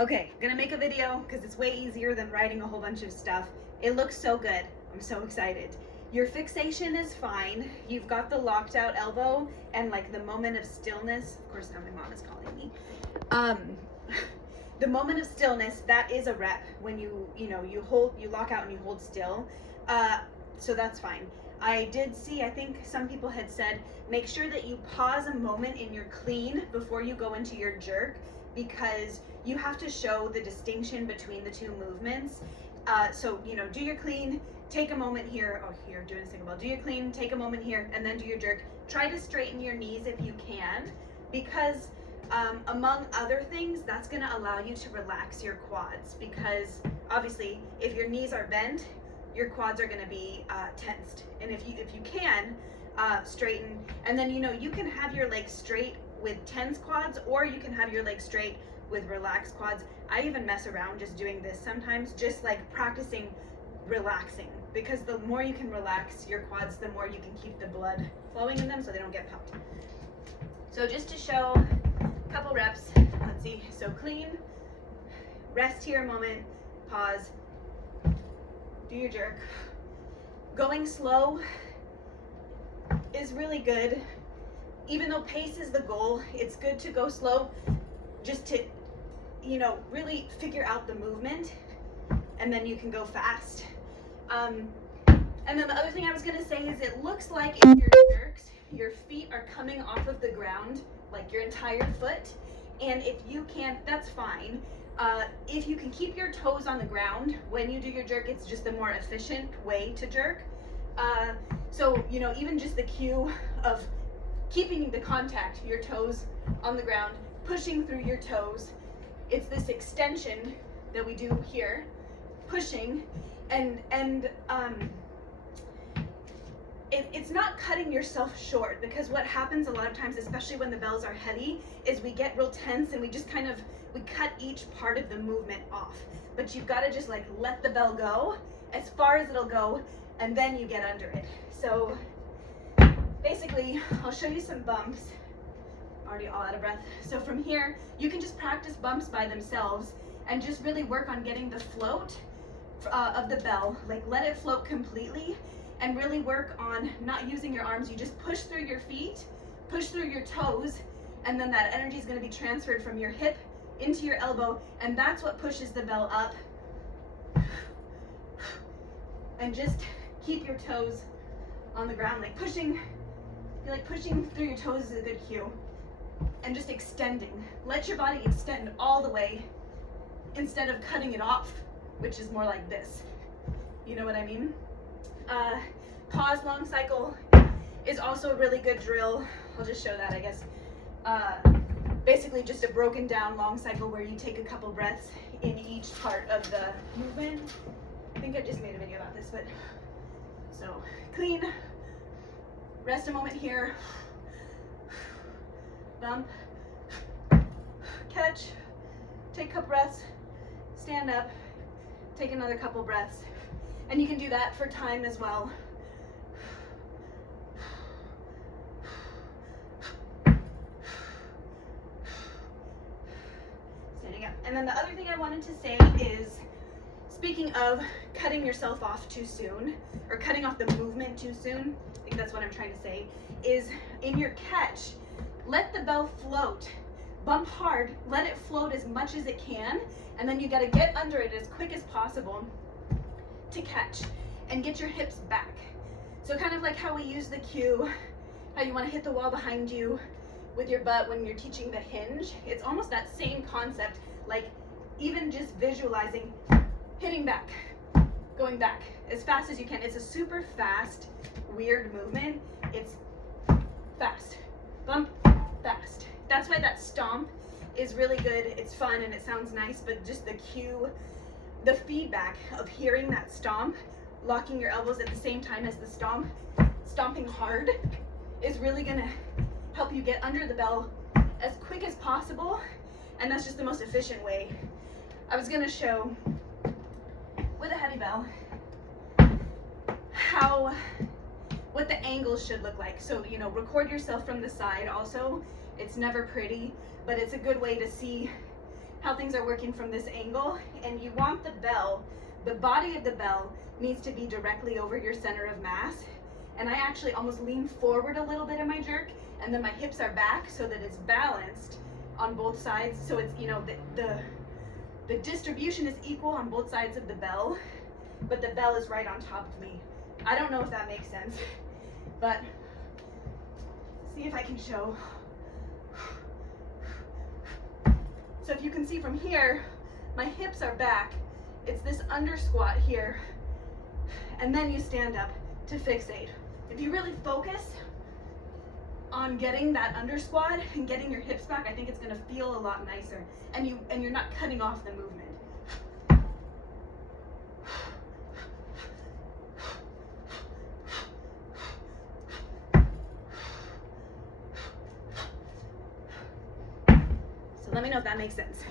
Okay, gonna make a video because it's way easier than writing a whole bunch of stuff. It looks so good. I'm so excited. Your fixation is fine. You've got the locked out elbow and like the moment of stillness. Of course, now my mom is calling me. The moment of stillness, that is a rep when you lock out and you hold still. So that's fine. I did see, I think some people had said, make sure that you pause a moment in your clean before you go into your jerk, because you have to show the distinction between the two movements. So, do your clean, take a moment here. Oh, here, doing a single ball. Do your clean, take a moment here, and then do your jerk. Try to straighten your knees if you can, because among other things, that's gonna allow you to relax your quads, because obviously if your knees are bent, your quads are gonna be tensed. And if you can straighten, and then you can have your legs straight with tense quads, or you can have your legs straight with relaxed quads. I even mess around just doing this sometimes, just like practicing relaxing, because the more you can relax your quads, the more you can keep the blood flowing in them so they don't get pumped. So just to show a couple reps, let's see. So clean, rest here a moment, pause, do your jerk. Going slow is really good. Even though pace is the goal, it's good to go slow just to, really figure out the movement, and then you can go fast. And then the other thing I was gonna say is, it looks like in your jerks, your feet are coming off of the ground, like your entire foot. And if you can't, that's fine. If you can keep your toes on the ground when you do your jerk, it's just a more efficient way to jerk. So, even just the cue of keeping the contact, your toes on the ground, pushing through your toes. It's this extension that we do here, pushing, and it's not cutting yourself short, because what happens a lot of times, especially when the bells are heavy, is we get real tense and we just we cut each part of the movement off. But you've got to just like let the bell go as far as it'll go, and then you get under it. So basically, I'll show you some bumps. Already all out of breath. So from here, you can just practice bumps by themselves and just really work on getting the float of the bell. Like, let it float completely, and really work on not using your arms. You just push through your feet, push through your toes, and then that energy is going to be transferred from your hip into your elbow, and that's what pushes the bell up. And just keep your toes on the ground, like pushing. I feel like pushing through your toes is a good cue. And just extending. Let your body extend all the way instead of cutting it off, which is more like this. You know what I mean? Pause long cycle is also a really good drill. I'll just show that, I guess. Basically just a broken down long cycle where you take a couple breaths in each part of the movement. I think I just made a video about this, but so clean, rest a moment here, bump, catch, take a couple breaths, stand up, take another couple breaths, and you can do that for time as well. Standing up. And then the other thing I wanted to say is, speaking of cutting yourself off too soon, or cutting off the movement too soon, I think that's what I'm trying to say, is in your catch, let the bell float. Bump hard, let it float as much as it can, and then you gotta get under it as quick as possible to catch and get your hips back. So kind of like how we use the cue, how you wanna hit the wall behind you with your butt when you're teaching the hinge. It's almost that same concept, like even just visualizing hitting back, going back as fast as you can. It's a super fast, weird movement. It's fast, bump, fast. That's why that stomp is really good. It's fun and it sounds nice, but just the cue, the feedback of hearing that stomp, locking your elbows at the same time as the stomp, stomping hard, is really gonna help you get under the bell as quick as possible, and that's just the most efficient way. I was gonna show with a heavy bell what the angles should look like. So, record yourself from the side also. It's never pretty, but it's a good way to see how things are working from this angle, and you want the bell, the body of the bell needs to be directly over your center of mass. And I actually almost lean forward a little bit in my jerk, and then my hips are back so that it's balanced on both sides. So it's, you know, the distribution is equal on both sides of the bell, but the bell is right on top of me. I don't know if that makes sense, but see if I can show. So if you can see from here, my hips are back. It's this under squat here, and then you stand up to fixate. If you really focus on getting that under squat and getting your hips back, I think it's going to feel a lot nicer, and you're not cutting off the movement. So let me know if that makes sense.